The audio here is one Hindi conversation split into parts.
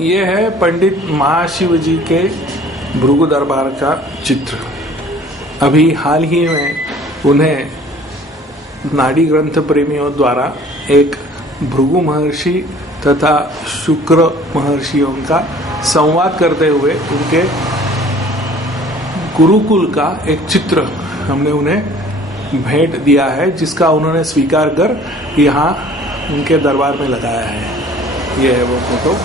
ये है पंडित महाशिव जी के भृगु दरबार का चित्र। अभी हाल ही में उन्हें नाड़ी ग्रंथ प्रेमियों द्वारा एक भृगु महर्षि तथा शुक्र महर्षियों का संवाद करते हुए उनके गुरुकुल का एक चित्र हमने उन्हें भेंट दिया है, जिसका उन्होंने स्वीकार कर यहाँ उनके दरबार में लगाया है। ये है वो फोटो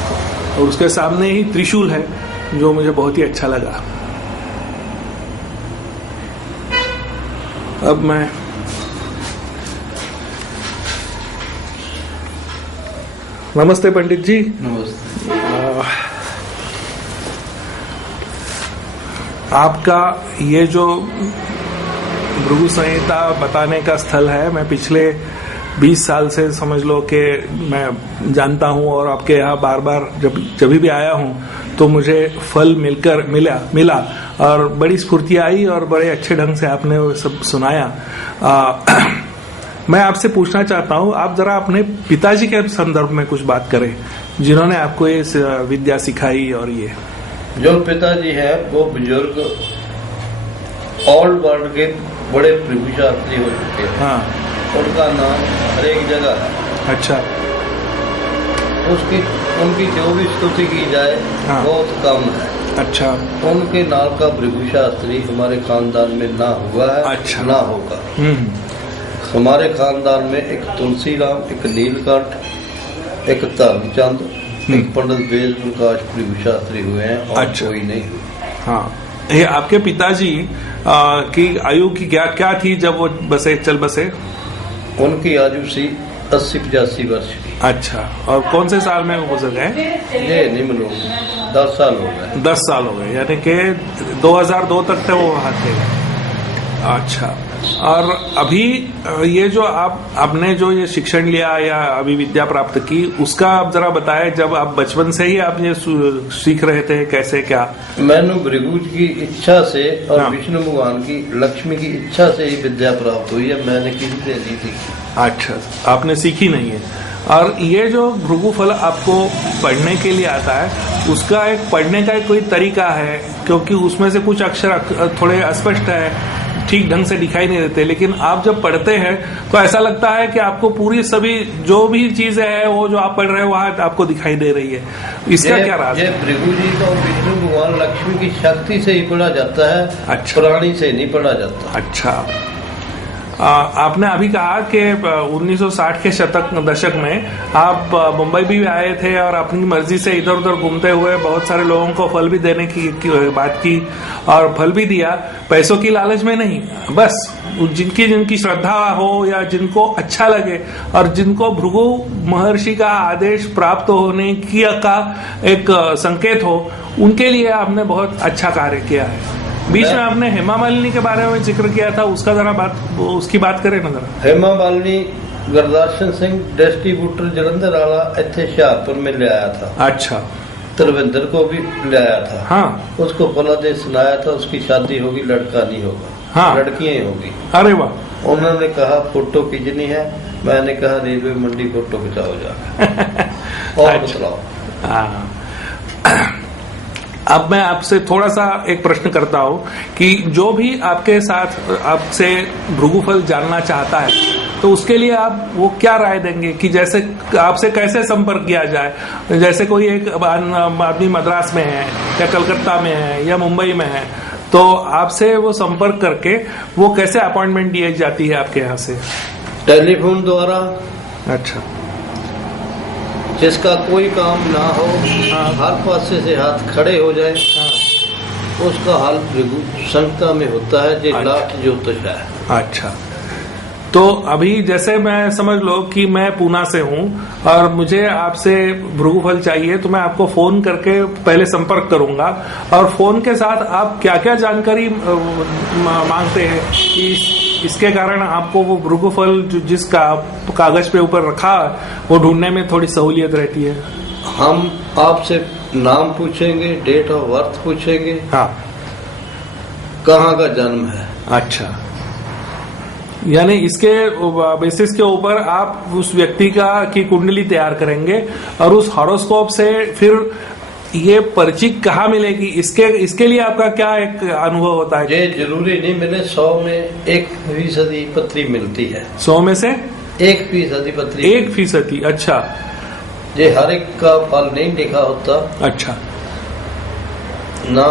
और उसके सामने ही त्रिशूल है, जो मुझे बहुत ही अच्छा लगा। अब मैं नमस्ते पंडित जी। नमस्ते। आपका ये जो भृगु संहिता बताने का स्थल है, मैं पिछले 20 साल से समझ लो कि मैं जानता हूँ और आपके यहाँ बार बार जब भी आया हूँ तो मुझे फल मिला और बड़ी स्फूर्ति आई और बड़े अच्छे ढंग से आपने वो सब सुनाया। मैं आपसे पूछना चाहता हूँ, आप जरा अपने पिताजी के संदर्भ में कुछ बात करें, जिन्होंने आपको ये विद्या सिखाई। और ये जो पिताजी है वो बुजुर्ग ऑल वर्ल्ड के बड़े प्रभुशास्त्री हो चुके हैं। हाँ। उनका नाम हर एक जगह है। अच्छा। उनकी जो भी स्तुति की जाए हाँ। बहुत कम है। अच्छा। उनके नाम का भृगुशास्त्री हमारे खानदान में ना हुआ है। अच्छा। ना होगा। हमारे खानदान में एक तुलसीराम, एक नीलकंठ, एक धर्मचंद, एक पंडित वेद प्रकाश भृगुशास्त्री हुए हैं और अच्छा। कोई नहीं हुआ। हाँ। ये आपके पिताजी की आयु की क्या थी जब वो चल बसे? उनकी आयु थी 80-85 वर्ष की। अच्छा। और कौन से साल में वो गुजर गए? ये नहीं मालूम, 10 साल हो गए। 10 साल हो गए, यानी कि 2002 तक थे वो वहां थे। अच्छा। और अभी ये जो आपने जो ये शिक्षण लिया या अभी विद्या प्राप्त की, उसका आप जरा बताएं। जब आप बचपन से ही आप ये सीख रहे थे, कैसे क्या? मैंने भृगु की इच्छा से और हाँ। विष्णु भगवान की, लक्ष्मी की इच्छा से ही विद्या प्राप्त हुई है। मैंने किसी से नहीं सीखी। अच्छा, आपने सीखी नहीं है। और ये जो भृगु फल आपको पढ़ने के लिए आता है, उसका एक पढ़ने का कोई तरीका है? क्योंकि उसमें से कुछ अक्षर थोड़े अस्पष्ट है, ठीक ढंग से दिखाई नहीं देते, लेकिन आप जब पढ़ते हैं तो ऐसा लगता है कि आपको पूरी सभी जो भी चीजें हैं वो जो आप पढ़ रहे हैं वहां आपको दिखाई दे रही है। इसका क्या राज है? भृगु जी को विष्णु भगवान लक्ष्मी की शक्ति से ही पढ़ा जाता है। अच्छा। प्राणी से नहीं पढ़ा जाता। अच्छा। आपने अभी कहा कि 1960 के दशक में आप मुंबई भी आए थे और अपनी मर्जी से इधर उधर घूमते हुए बहुत सारे लोगों को फल भी देने की बात की और फल भी दिया, पैसों की लालच में नहीं, बस जिनकी श्रद्धा हो या जिनको अच्छा लगे और जिनको भृगु महर्षि का आदेश प्राप्त होने की का एक संकेत हो, उनके लिए आपने बहुत अच्छा कार्य किया है। बीच में आपने हेमा मालिनी के बारे में जिक्र किया था, उसका जरा उसकी बात करें ना जरा। हेमा मालिनी गुरदर्शन सिंह डिस्ट्रीब्यूटर जलंधर वाला इतने हुशियारपुर में ले आया था। अच्छा। तरविंदर को भी ले आया था। हाँ। उसको फलादेश सुनाया था, उसकी शादी होगी, लड़का नहीं होगा। हाँ। लड़कियां ही होगी। अरे वाह। उन्होंने कहा फोटो खींचनी है। मैंने कहा रेलवे मंडी फोटो खिंचाओ जाकर। और बतलाओ। अब मैं आपसे थोड़ा सा एक प्रश्न करता हूँ कि जो भी आपके साथ आपसे भृगुफल जानना चाहता है तो उसके लिए आप वो क्या राय देंगे कि जैसे आपसे कैसे संपर्क किया जाए? जैसे कोई एक आदमी मद्रास में है या कलकत्ता में है या मुंबई में है, तो आपसे वो संपर्क करके वो कैसे अपॉइंटमेंट दी जाती है आपके यहाँ से? टेलीफोन द्वारा। अच्छा। जिसका कोई काम ना हो, हाँ। हर पासे से हाथ खड़े हो जाए, हाँ। उसका हाल भृगु संहिता में होता है। जो अच्छा। लाठ ज्योतिष है। अच्छा। तो अभी जैसे मैं समझ लो कि मैं पूना से हूँ और मुझे आपसे भृगुफल चाहिए, तो मैं आपको फोन करके पहले संपर्क करूंगा और फोन के साथ आप क्या क्या जानकारी मांगते हैं कि इसके कारण आपको वो भृगुफल जिस कागज पे ऊपर रखा वो ढूंढने में थोड़ी सहूलियत रहती है? हम आपसे नाम पूछेंगे, डेट ऑफ बर्थ पूछेंगे। हाँ। कहाँ का जन्म है। अच्छा। यानी इसके बेसिस के ऊपर आप उस व्यक्ति की कुंडली तैयार करेंगे और उस हॉरोस्कोप से फिर ये पर्ची कहाँ मिलेगी, इसके लिए आपका क्या एक अनुभव होता है? ये जरूरी नहीं मिले, 100 में 1% पत्री मिलती है। 100 में से 1% पत्री। 1%? अच्छा। ये हर एक का फल नहीं लिखा होता। अच्छा। ना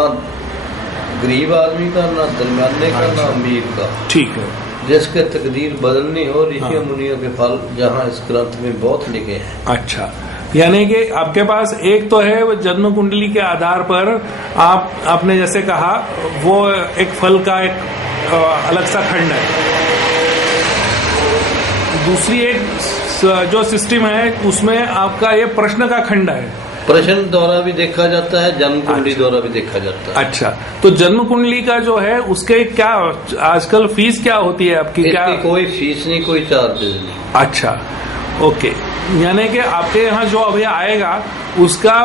गरीब आदमी का, ना दरमियाने का, ना अमीर का। ठीक है। जिसके तकदीर बदलनी हो, ऋषि मुनियों के फल जहाँ इस ग्रंथ में बहुत लिखे हैं। अच्छा, यानी कि आपके पास एक तो है वो जन्म कुंडली के आधार पर आपने जैसे कहा वो एक फल का एक अलग सा खंड है। दूसरी एक जो सिस्टम है उसमें आपका ये प्रश्न का खंड है। प्रश्न द्वारा भी देखा जाता है, जन्म कुंडली द्वारा भी देखा जाता है। अच्छा, तो जन्म कुंडली का जो है उसके क्या आजकल फीस क्या होती है आपकी? क्या कोई फीस नहीं, कोई चार्जेस नहीं। अच्छा, ओके। यानी कि आपके यहाँ जो अभी आएगा उसका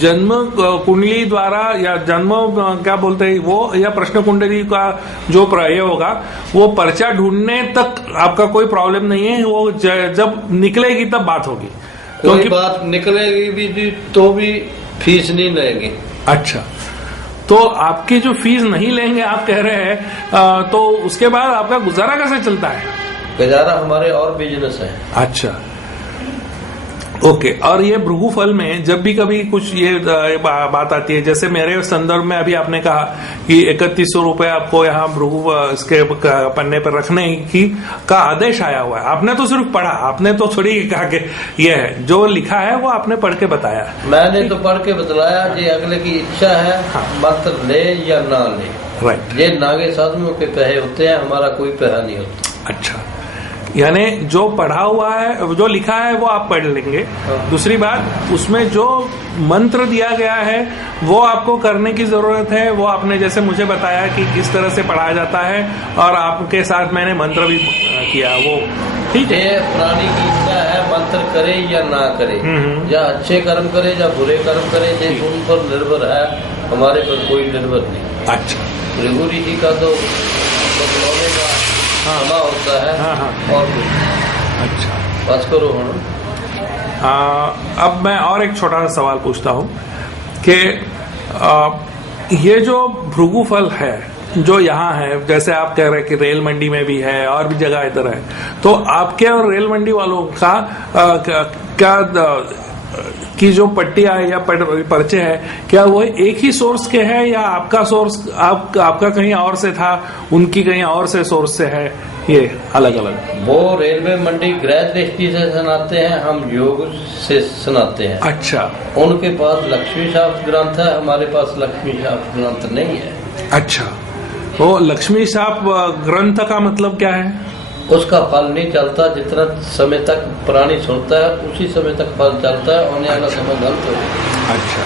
जन्म कुंडली द्वारा या जन्म क्या बोलते हैं वो, या प्रश्न कुंडली का जो ये होगा वो पर्चा ढूंढने तक आपका कोई प्रॉब्लम नहीं है। वो जब निकलेगी तब बात होगी। कोई बात निकलेगी भी तो भी फीस नहीं लेंगे। अच्छा, तो आपकी जो फीस नहीं लेंगे आप कह रहे हैं, तो उसके बाद आपका गुजारा कैसे चलता है? गुजारा हमारे और बिजनेस है। अच्छा, ओके। और ये भृगु फल में जब भी कभी कुछ ये बात आती है, जैसे मेरे संदर्भ में अभी आपने कहा कि 3100 रुपए आपको यहाँ भृगु इसके पन्ने पर रखने की का आदेश आया हुआ है। आपने तो सिर्फ पढ़ा, आपने तो थोड़ी कहा कि ये है जो लिखा है वो आपने पढ़ के बताया। मैंने तो पढ़ के बतलाया, ये अगले की इच्छा है। हाँ। मंत्र ले या ना ले। राइट। ये नागे साधुओं के पहे होते हैं, हमारा कोई पहा नहीं होता। अच्छा, यानी जो पढ़ा हुआ है, जो लिखा है वो आप पढ़ लेंगे। दूसरी बात, उसमें जो मंत्र दिया गया है वो आपको करने की जरूरत है। वो आपने जैसे मुझे बताया कि किस तरह से पढ़ाया जाता है और आपके साथ मैंने मंत्र भी किया, वो ठीक है। प्राणी की इच्छा है, मंत्र करे या ना करे, या अच्छे कर्म करे या बुरे कर्म करे, ये उन पर निर्भर है, हमारे पर कोई निर्भर नहीं। अच्छा, भृगु ऋषि का तो बदलाने का हाँ होता है। हाँ हाँ। और अच्छा, बस करो। अब मैं और एक छोटा सा सवाल पूछता हूँ कि ये जो भृगु फल है जो यहाँ है, जैसे आप कह रहे हैं कि रेल मंडी में भी है और भी जगह इधर है, तो आपके और रेल मंडी वालों का क्या की जो पट्टियां या पर्चे है, क्या वो एक ही सोर्स के हैं या आपका सोर्स आपका कहीं और से था, उनकी कहीं और से सोर्स से है, ये अलग अलग? वो रेलवे मंडी गृह दृष्टि से सुनाते हैं, हम योग से सुनाते हैं। अच्छा, उनके पास लक्ष्मी शास्त्र ग्रंथ है, हमारे पास लक्ष्मी शास्त्र ग्रंथ नहीं है। अच्छा, वो लक्ष्मी शास्त्र ग्रंथ का मतलब क्या है? उसका फल नहीं चलता, जितना समय तक प्राणी सुनता है उसी समय तक फल चलता है, होने वाला समय गलत हो। अच्छा,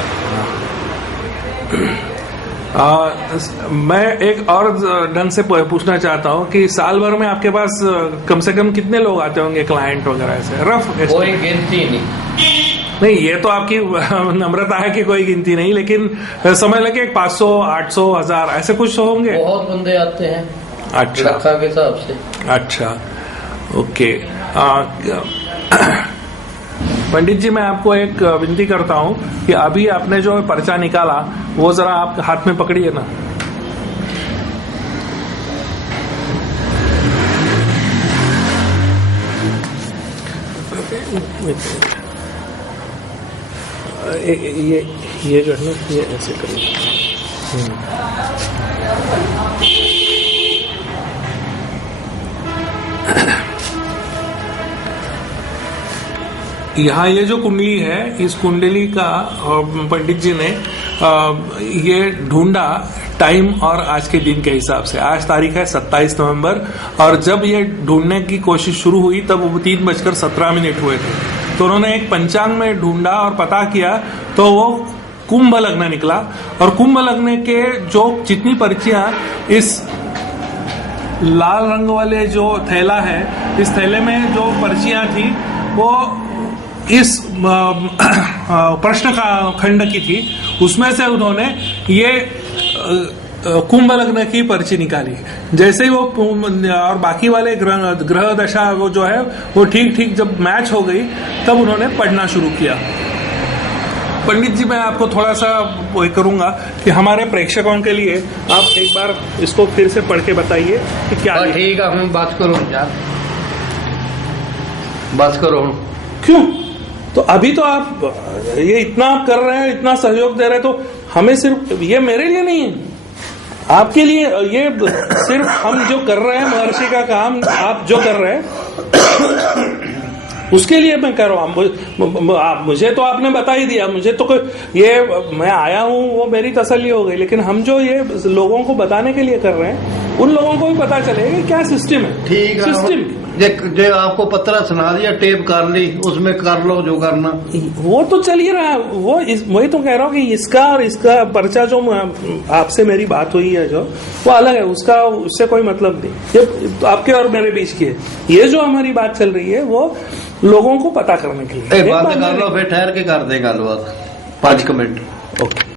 मैं एक और ढंग से पूछना चाहता हूँ कि साल भर में आपके पास कम से कम कितने लोग आते होंगे, क्लाइंट वगैरह से? रफ कोई गिनती नहीं, ये तो आपकी नम्रता है कि कोई गिनती नहीं, लेकिन समझ लगे 500, 800, 1000 ऐसे कुछ होंगे। बहुत बंदे आते हैं। अच्छा, लखा के हिसाब से। अच्छा, ओके। पंडित जी, मैं आपको एक विनती करता हूँ कि अभी आपने जो पर्चा निकाला वो जरा आप हाथ में पकड़िए ना। ये जो है ना, ये ऐसे करिए। यहाँ ये जो कुंडली है, इस कुंडली का पंडित जी ने ये ढूंढा टाइम और आज के दिन के हिसाब से। आज तारीख है 27 नवंबर और जब ये ढूंढने की कोशिश शुरू हुई तब वो 3:17 हुए थे। तो उन्होंने एक पंचांग में ढूंढा और पता किया तो वो कुंभ लग्न निकला। और कुंभ लग्न के जो जितनी पर्चियां इस लाल रंग वाले जो थैला है, इस थैले में जो पर्चियां थी वो इस प्रश्न का खंड की थी। उसमें से उन्होंने ये कुंभ लग्न की पर्ची निकाली। जैसे ही वो और बाकी वाले ग्रह दशा वो जो है वो ठीक ठीक जब मैच हो गई तब उन्होंने पढ़ना शुरू किया। पंडित जी मैं आपको थोड़ा सा वो करूंगा कि हमारे प्रेक्षकों के लिए आप एक बार इसको फिर से पढ़ के बताइए कि क्या। ठीक है, हम बात करो यार, बात करो। क्यों? तो अभी तो आप ये इतना आप कर रहे हैं, इतना सहयोग दे रहे हैं, तो हमें सिर्फ ये मेरे लिए नहीं है, आपके लिए ये सिर्फ हम जो कर रहे हैं महर्षि का काम आप जो कर रहे हैं उसके लिए मैं कर रहा हूँ। मुझे तो आपने बता ही दिया, मुझे तो कोई ये मैं आया हूँ वो मेरी तसल्ली हो गई, लेकिन हम जो ये लोगों को बताने के लिए कर रहे हैं उन लोगों को भी पता चलेगा कि क्या सिस्टम है। ठीक है, सिस्टम जो आपको पत्र सुना दिया, टेप कर ली, उसमें कर लो जो करना, वो तो चल ही रहा है। वही तो कह रहा हूँ कि इसका और इसका पर्चा जो आपसे मेरी बात हुई है जो वो अलग है, उसका उससे कोई मतलब नहीं, ये आपके और मेरे बीच की है। ये जो हमारी बात चल रही है वो लोगों को पता करने के लिए। बात कर लो, फिर ठहर के कर देगा 5 मिनट। ओके।